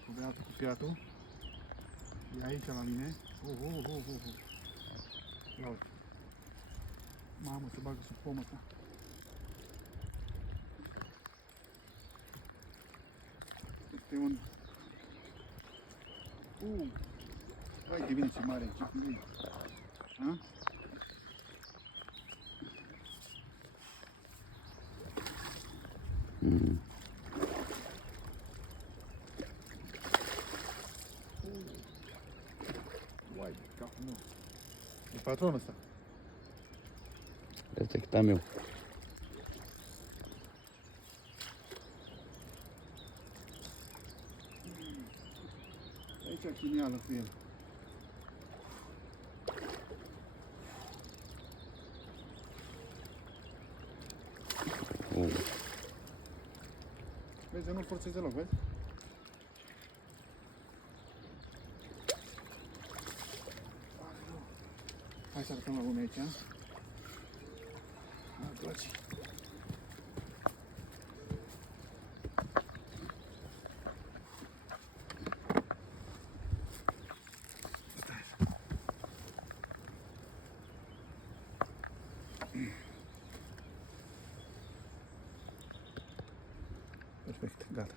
cu beatul, cu piatul. E aici la mine. Ia uite. Mamă, se bagă sub pomul ăsta. Este un... Vai de bine ce mare, ce bine. Ha? Uai, de capul meu. E patronul ăsta. Detectam eu. Aici chineală cu el. Vezi, eu nu forțez deloc, vezi? Hai să arătăm la lume aici. La gloci. Perfect, gata.